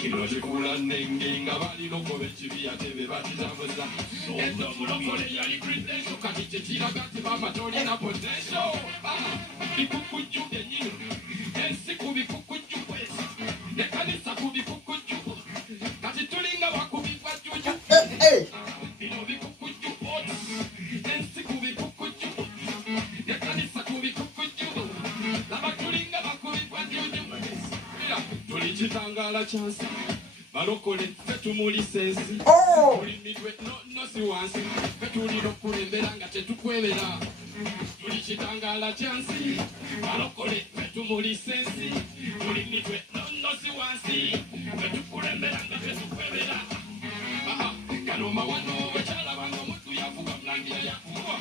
kino kikula nengenga bali lokobe kibiya tebe batizabuza endo mulokole yali credential kati kyekiraga nti mama tolina potential bikukujju byennyini ensi ku bikukujju kwesi ne kanisa ku bikukujju kati tulinga bakubibwa jjuju bino bikukujju oti ensi ku bikukujju ne kanisa ku bikukujju laba tulinga bakubibwa jjuju tuli kitangala kyansi balokole ffe tumulisa ensi tulimidwe nosi wansi ffe tulina okulembera nga tetukwebera tuli kitangala kyansi balokole ffe tumulisa ensi tulimidwe nosi wansi ffe tukulembera nga tetukwebera kano mawano wekyalabanga omuddu yavuga mulangira yakuwa